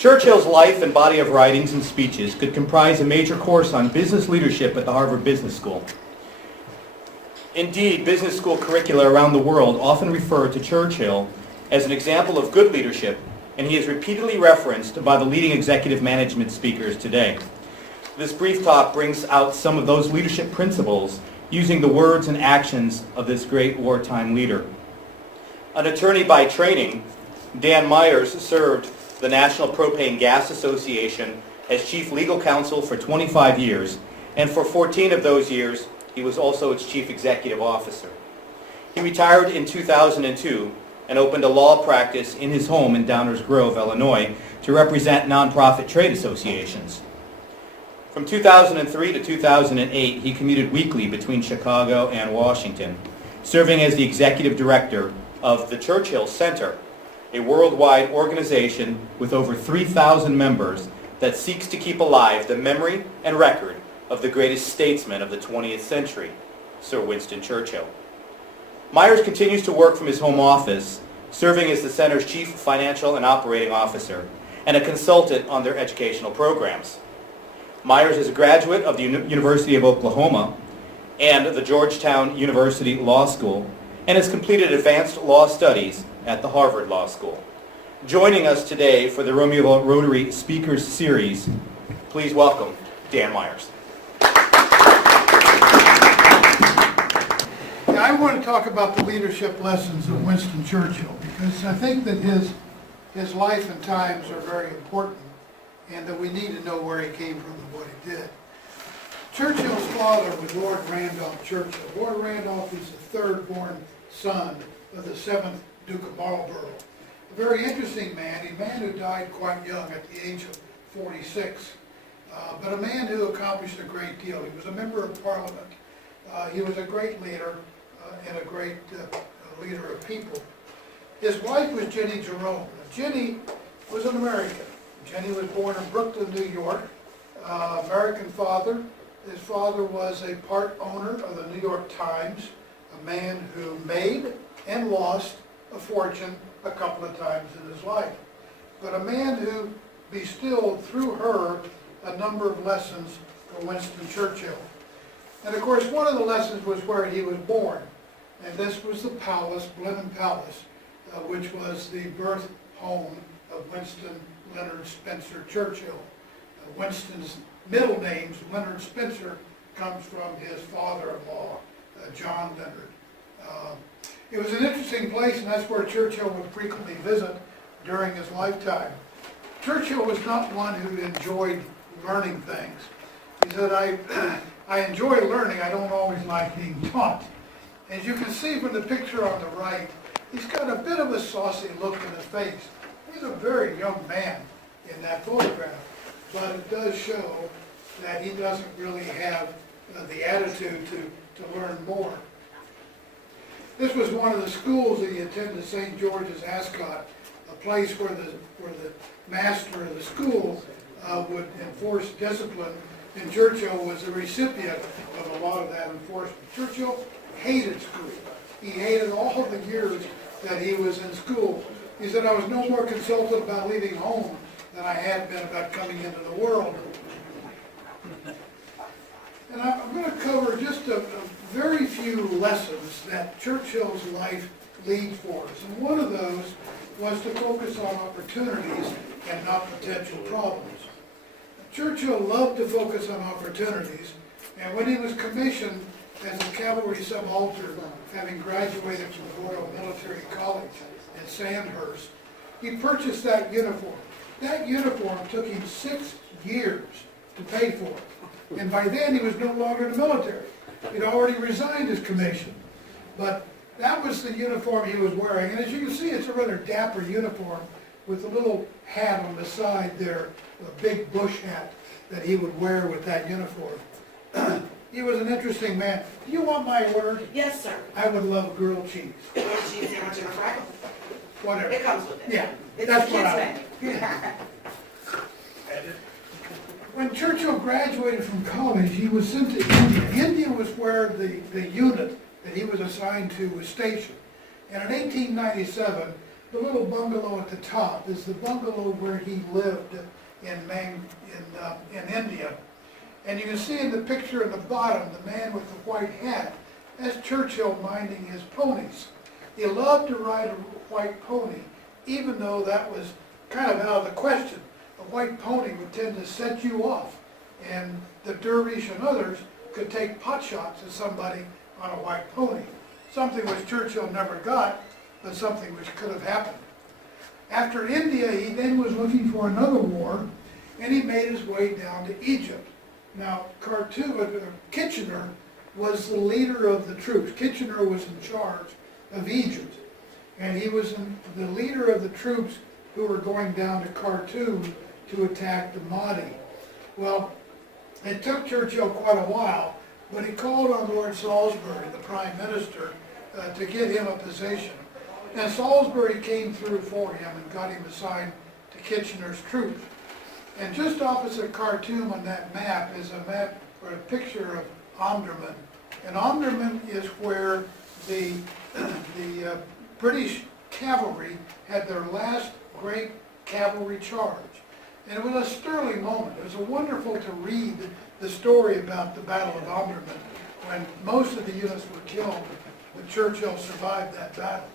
Churchill's life and body of writings and speeches could comprise a major course on business leadership at the Harvard Business School. Indeed, business school curricula around the world often refer to Churchill as an example of good leadership, and he is repeatedly referenced by the leading executive management speakers today. This brief talk brings out some of those leadership principles using the words and actions of this great wartime leader. An attorney by training, Dan Myers served the National Propane Gas Association as chief legal counsel for 25 years, and for 14 of those years, he was also its chief executive officer. He retired in 2002 and opened a law practice in his home in Downers Grove, Illinois, to represent nonprofit trade associations. From 2003 to 2008, he commuted weekly between Chicago and Washington, serving as the executive director of the Churchill Center, a worldwide organization with over 3,000 members that seeks to keep alive the memory and record of the greatest statesman of the 20th century, Sir Winston Churchill. Myers continues to work from his home office, serving as the center's chief financial and operating officer and a consultant on their educational programs. Myers is a graduate of the University of Oklahoma and the Georgetown University Law School and has completed advanced law studies at the Harvard Law School. Joining us today for the Romeoville Rotary Speakers Series, please welcome Dan Myers. I want to talk about the leadership lessons of Winston Churchill because I think that his life and times are very important and that we need to know where he came from and what he did. Churchill's father was Lord Randolph Churchill. Lord Randolph is the third-born son of the 7th Duke of Marlborough. A very interesting man, a man who died quite young at the age of 46, but a man who accomplished a great deal. He was a member of Parliament. He was a great leader and a great leader of people. His wife was Jenny Jerome. Jenny was an American. Jenny was born in Brooklyn, New York. American father. His father was a part owner of the New York Times, a man who made and lost a fortune a couple of times in his life, but a man who bestilled through her a number of lessons for Winston Churchill. And of course, one of the lessons was where he was born, and this was the palace, Blenheim Palace, which was the birth home of Winston Leonard Spencer Churchill. Winston's middle name, Leonard Spencer, comes from his father-in-law, John Leonard. It was an interesting place, and that's where Churchill would frequently visit during his lifetime. Churchill was not one who enjoyed learning things. He said, I enjoy learning, I don't always like being taught. As you can see from the picture on the right, he's got a bit of a saucy look in his face. He's a very young man in that photograph, but it does show that he doesn't really have the attitude to learn more. This was one of the schools that he attended, St. George's, Ascot, a place where the master of the school would enforce discipline, and Churchill was the recipient of a lot of that enforcement. Churchill hated school. He hated all the years that he was in school. He said, I was no more consulted about leaving home than I had been about coming into the world. And I'm going to cover just a very few lessons that Churchill's life leads for us. And one of those was to focus on opportunities and not potential problems. Churchill loved to focus on opportunities, and when he was commissioned as a cavalry subaltern, having graduated from the Royal Military College at Sandhurst, he purchased that uniform. That uniform took him 6 years to pay for. And by then he was no longer in the military. He'd already resigned his commission. But that was the uniform he was wearing. And as you can see, it's a rather dapper uniform with a little hat on the side there, a big bush hat that he would wear with that uniform. He was an interesting man. Do you want my order? Yes, sir. I would love grilled cheese. Grilled cheese, sandwich, and a fry? Whatever. It comes with it. Yeah, It's that's a what kid's I menu. When Churchill graduated from college, he was sent to India. India was where the unit that he was assigned to was stationed. And in 1897, the little bungalow at the top is the bungalow where he lived in India. And you can see in the picture at the bottom, the man with the white hat, that's Churchill minding his ponies. He loved to ride a white pony, even though that was kind of out of the question. A white pony would tend to set you off, and the dervish and others could take pot shots at somebody on a white pony. Something which Churchill never got, but something which could have happened. After India, he then was looking for another war, and he made his way down to Egypt. Now, Kitchener was the leader of the troops. Kitchener was in charge of Egypt, and he was the leader of the troops who were going down to Khartoum to attack the Mahdi. Well, it took Churchill quite a while, but he called on Lord Salisbury, the Prime Minister, to get him a position. And Salisbury came through for him and got him assigned to Kitchener's troops. And just opposite Khartoum on that map is a map or a picture of Omdurman. And Omdurman is where the British cavalry had their last great cavalry charge. And it was a sterling moment. It was wonderful to read the story about the Battle of Omdurman when most of the units were killed, but Churchill survived that battle.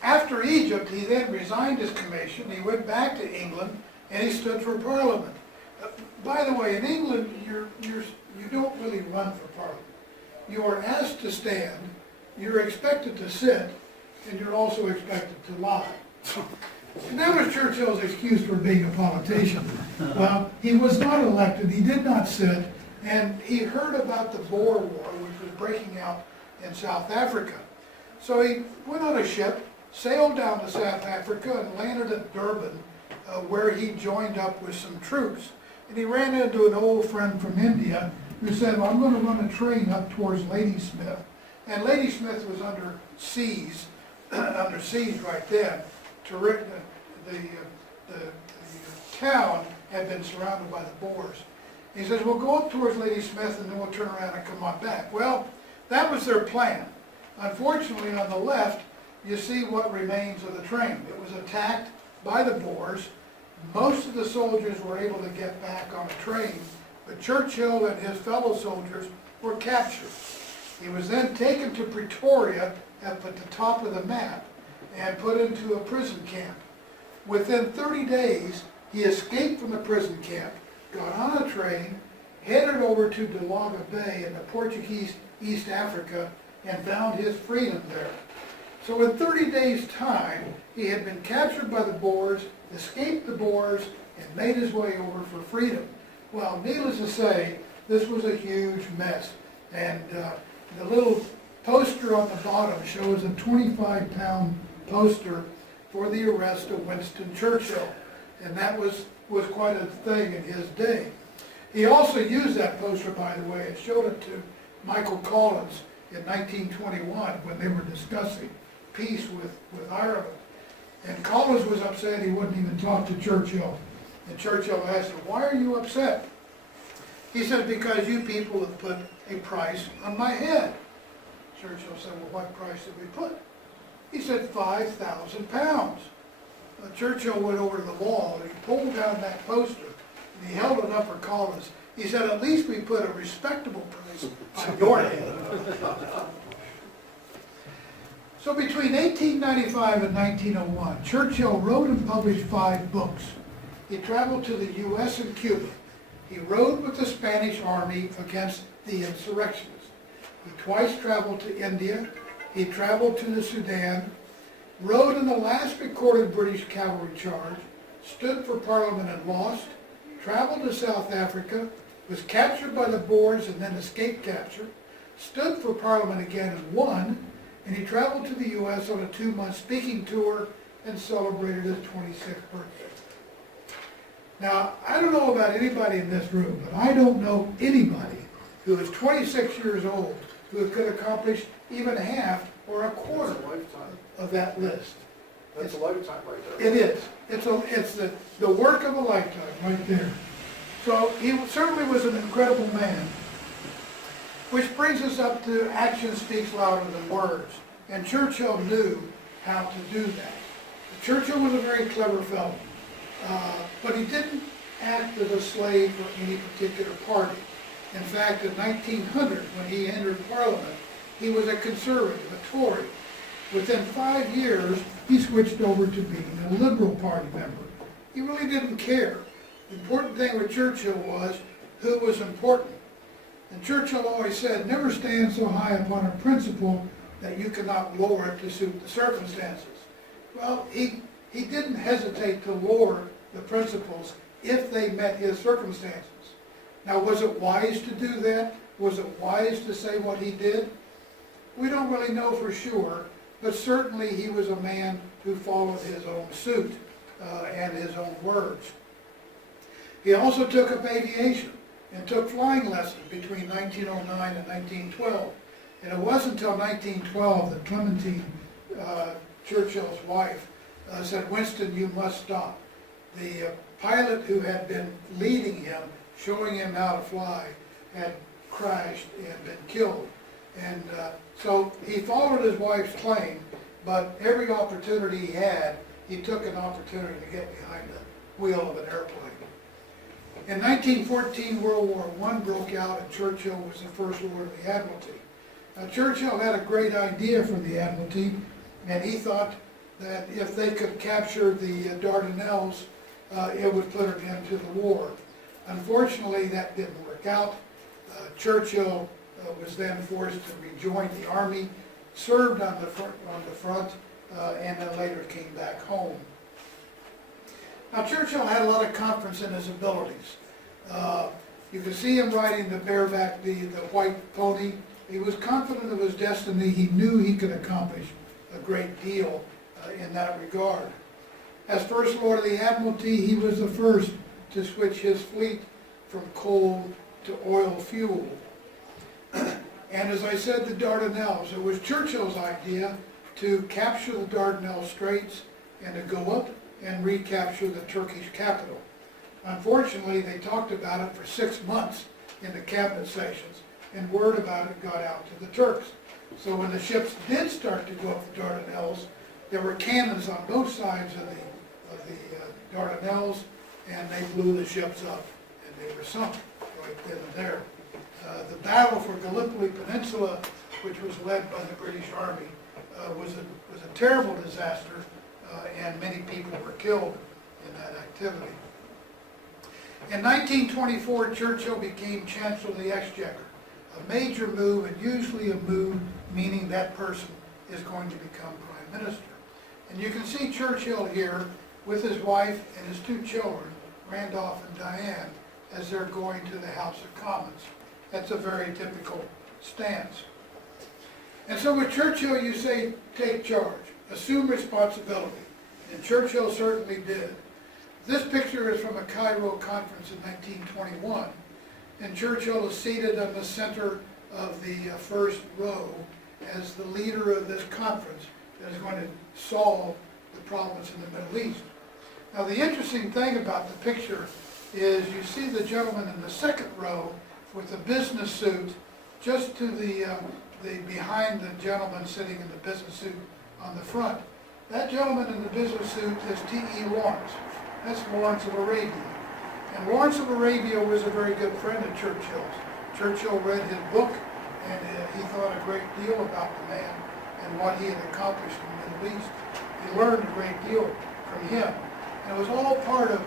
After Egypt, he then resigned his commission. He went back to England, and he stood for Parliament. By the way, in England, you don't really run for Parliament. You are asked to stand, you're expected to sit, and you're also expected to lie. And that was Churchill's excuse for being a politician. Well, he was not elected, he did not sit, and he heard about the Boer War, which was breaking out in South Africa. So he went on a ship, sailed down to South Africa, and landed at Durban, where he joined up with some troops. And he ran into an old friend from India who said, well, I'm going to run a train up towards Ladysmith. And Ladysmith was under siege right then. The town had been surrounded by the Boers. He says, we'll go up towards Ladysmith and then we'll turn around and come on back. Well, that was their plan. Unfortunately, on the left, you see what remains of the train. It was attacked by the Boers. Most of the soldiers were able to get back on the train, but Churchill and his fellow soldiers were captured. He was then taken to Pretoria at the top of the map and put into a prison camp. Within 30 days, he escaped from the prison camp, got on a train, headed over to Delagoa Bay in the Portuguese East Africa, and found his freedom there. So in 30 days' time, he had been captured by the Boers, escaped the Boers, and made his way over for freedom. Well, needless to say, this was a huge mess. And the little poster on the bottom shows a 25-pound poster for the arrest of Winston Churchill. And that was quite a thing in his day. He also used that poster, by the way, and showed it to Michael Collins in 1921 when they were discussing peace with Ireland. And Collins was upset he wouldn't even talk to Churchill. And Churchill asked him, why are you upset? He said, because you people have put a price on my head. Churchill said, well, what price did we put? He said, 5,000 pounds. Churchill went over to the wall and he pulled down that poster and he held it up for Collins. He said, at least we put a respectable price on your head. So between 1895 and 1901, Churchill wrote and published 5 books. He traveled to the U.S. and Cuba. He rode with the Spanish army against the insurrectionists. He twice traveled to India. He traveled to the Sudan, rode in the last recorded British cavalry charge, stood for Parliament and lost, traveled to South Africa, was captured by the Boers and then escaped capture, stood for Parliament again and won, and he traveled to the U.S. on a 2-month speaking tour and celebrated his 26th birthday. Now, I don't know about anybody in this room, but I don't know anybody who is 26 years old who could accomplish even half or a quarter of that list. That's a lifetime right there. It is. It's the work of a lifetime right there. So he certainly was an incredible man. Which brings us up to action speaks louder than words. And Churchill knew how to do that. Churchill was a very clever fellow, but he didn't act as a slave for any particular party. In fact, in 1900, when he entered Parliament, he was a conservative, a Tory. Within 5 years, he switched over to being a Liberal Party member. He really didn't care. The important thing with Churchill was who was important. And Churchill always said, never stand so high upon a principle that you cannot lower it to suit the circumstances. Well, he didn't hesitate to lower the principles if they met his circumstances. Now, was it wise to do that? Was it wise to say what he did? We don't really know for sure, but certainly he was a man who followed his own suit and his own words. He also took up aviation and took flying lessons between 1909 and 1912. And it wasn't until 1912 that Clementine, Churchill's wife, said, Winston, you must stop. The pilot who had been leading him, showing him how to fly, had crashed and been killed. And so he followed his wife's claim, but every opportunity he had, he took an opportunity to get behind the wheel of an airplane. In 1914, World War I broke out, and Churchill was the First Lord of the Admiralty. Now, Churchill had a great idea for the Admiralty, and he thought that if they could capture the Dardanelles, it would put an end to the war. Unfortunately, that didn't work out. Churchill was then forced to rejoin the army, served on the front, and then later came back home. Now, Churchill had a lot of confidence in his abilities. You can see him riding the bareback, the white pony. He was confident of his destiny. He knew he could accomplish a great deal in that regard. As First Lord of the Admiralty, he was the first to switch his fleet from coal to oil fuel. And as I said, the Dardanelles, it was Churchill's idea to capture the Dardanelles Straits and to go up and recapture the Turkish capital. Unfortunately, they talked about it for 6 months in the cabinet sessions, and word about it got out to the Turks. So when the ships did start to go up the Dardanelles, there were cannons on both sides of the Dardanelles, and they blew the ships up, and they were sunk right then and there. The battle for Gallipoli Peninsula, which was led by the British Army, was a terrible disaster, and many people were killed in that activity. In 1924, Churchill became Chancellor of the Exchequer, a major move, and usually a move meaning that person is going to become Prime Minister. And you can see Churchill here with his wife and his 2 children, Randolph and Diane, as they're going to the House of Commons. That's a very typical stance. And so with Churchill, you say, take charge, assume responsibility. And Churchill certainly did. This picture is from a Cairo conference in 1921, and Churchill is seated in the center of the first row as the leader of this conference that is going to solve the problems in the Middle East. Now, the interesting thing about the picture is you see the gentleman in the second row with the business suit just to the behind the gentleman sitting in the business suit on the front. That gentleman in the business suit is T.E. Lawrence. That's Lawrence of Arabia. And Lawrence of Arabia was a very good friend of Churchill's. Churchill read his book, and he thought a great deal about the man and what he had accomplished in the Middle East. He learned a great deal from him. And it was all part of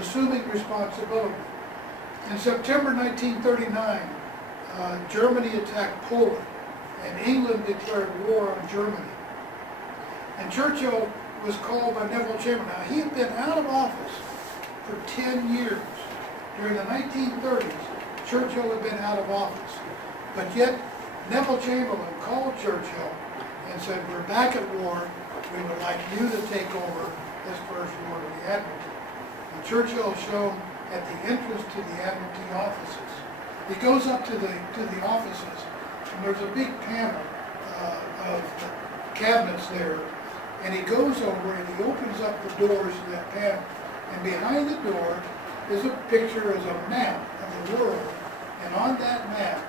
assuming responsibility. In September 1939, Germany attacked Poland, and England declared war on Germany. And Churchill was called by Neville Chamberlain. Now, he had been out of office for 10 years. During the 1930s, Churchill had been out of office. But yet, Neville Chamberlain called Churchill and said, we're back at war. We would like you to take over as First Lord of the Admiralty. And Churchill is shown at the entrance to the Admiralty offices. He goes up to the offices, and there's a big panel of cabinets there. And he goes over and he opens up the doors to that panel. And behind the door is a picture, is a map of the world. And on that map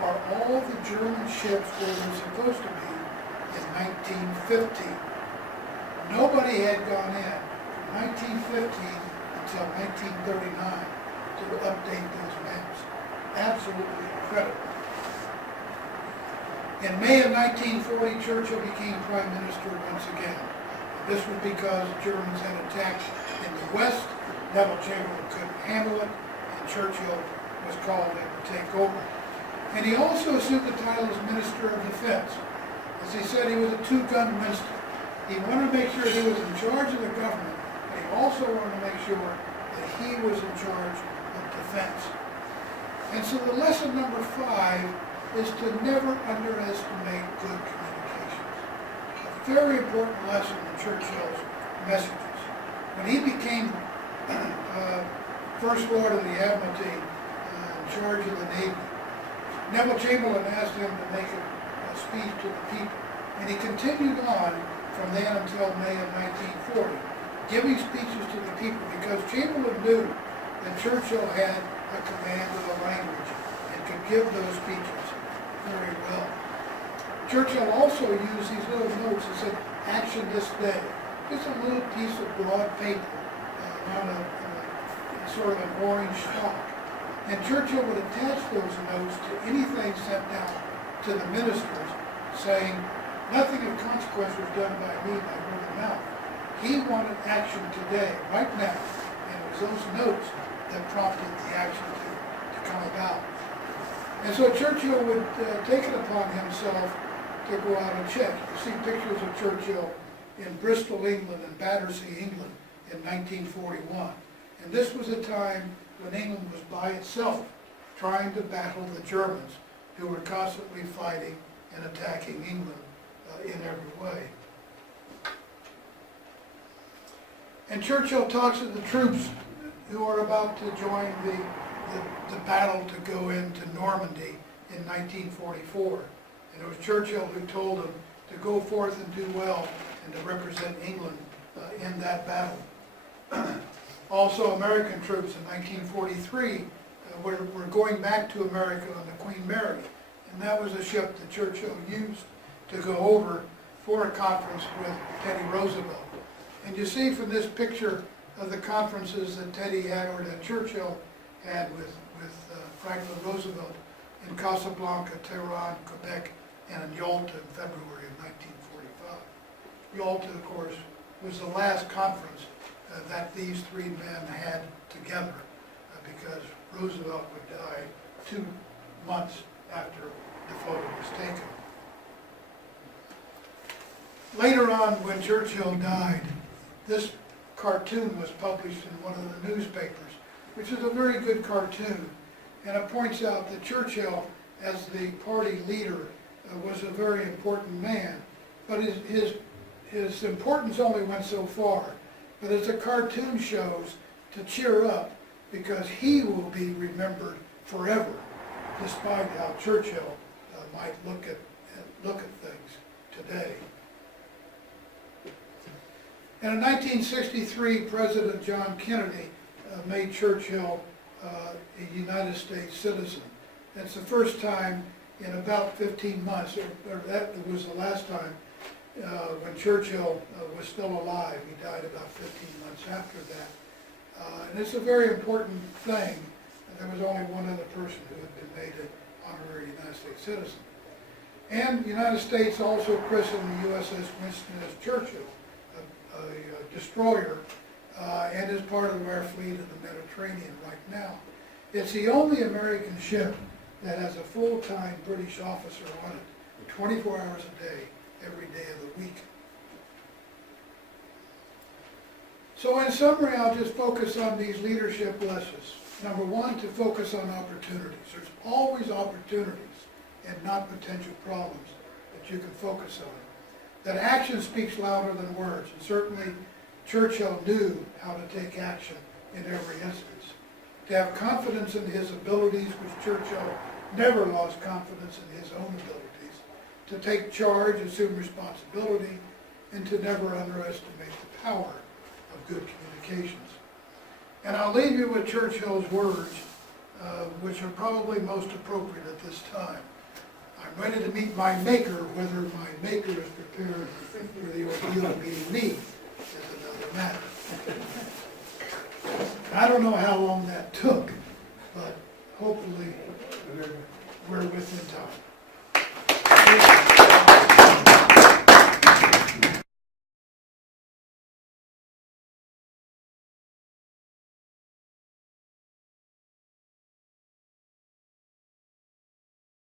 are all the German ships where they're supposed to be in 1950. Nobody had gone in from 1915 until 1939 to update those maps. Absolutely incredible. In May of 1940, Churchill became Prime Minister once again. This was because Germans had attacked in the West. Neville Chamberlain couldn't handle it, and Churchill was called in to take over. And he also assumed the title as Minister of Defense. As he said, he was a two-gun minister. He wanted to make sure he was in charge of the government, but he also wanted to make sure that he was in charge of defense. And so the lesson number 5 is to never underestimate good communications. A very important lesson in Churchill's messages. When he became First Lord of the Admiralty in charge of the Navy, Neville Chamberlain asked him to make a speech to the people. And he continued on from then until May of 1940, giving speeches to the people because Chamberlain knew that Churchill had a command of the language and could give those speeches very well. Churchill also used these little notes that said, "Action this day." Just a little piece of broad paper on a sort of an orange stalk. And Churchill would attach those notes to anything sent down to the ministers saying, nothing of consequence was done by me by word of mouth. He wanted action today, right now. And it was those notes that prompted the action to come about. And so Churchill would take it upon himself to go out and check. You see pictures of Churchill in Bristol, England, and Battersea, England in 1941. And this was a time when England was by itself trying to battle the Germans who were constantly fighting and attacking England in every way. And Churchill talks to the troops who are about to join the battle to go into Normandy in 1944. And it was Churchill who told them to go forth and do well and to represent England in that battle. Also, American troops in 1943 were going back to America on the Queen Mary. And that was a ship that Churchill used to go over for a conference with Teddy Roosevelt. And you see from this picture of the conferences that Teddy had, or that Churchill had with Franklin Roosevelt in Casablanca, Tehran, Quebec, and in Yalta in February of 1945. Yalta, of course, was the last conference that these three men had together because Roosevelt would die 2 months after the photo was taken. Later on, when Churchill died, this cartoon was published in one of the newspapers, which is a very good cartoon, and it points out that Churchill, as the party leader, was a very important man, but his importance only went so far. But as the cartoon shows, to cheer up, because he will be remembered forever, despite how Churchill might look at things today. And in 1963, President John Kennedy made Churchill a United States citizen. That's the first time in about 15 months, or that was the last time when Churchill was still alive. He died about 15 months after that. And it's a very important thing. There was only one other person who had been made an honorary United States citizen. And the United States also christened the USS Winston Churchill, a destroyer, and is part of our fleet in the Mediterranean right now. It's the only American ship that has a full-time British officer on it, 24 hours a day, every day of the week. So in summary, I'll just focus on these leadership lessons. Number one, to focus on opportunities. There's always opportunities and not potential problems that you can focus on. That action speaks louder than words, and certainly Churchill knew how to take action in every instance. To have confidence in his abilities, which Churchill never lost confidence in his own abilities. To take charge, assume responsibility, and to never underestimate the power of good communications. And I'll leave you with Churchill's words, which are probably most appropriate at this time. I'm ready to meet my Maker, whether my Maker is prepared for the ordeal of meeting me. is another matter. I don't know how long that took, but hopefully we're within time.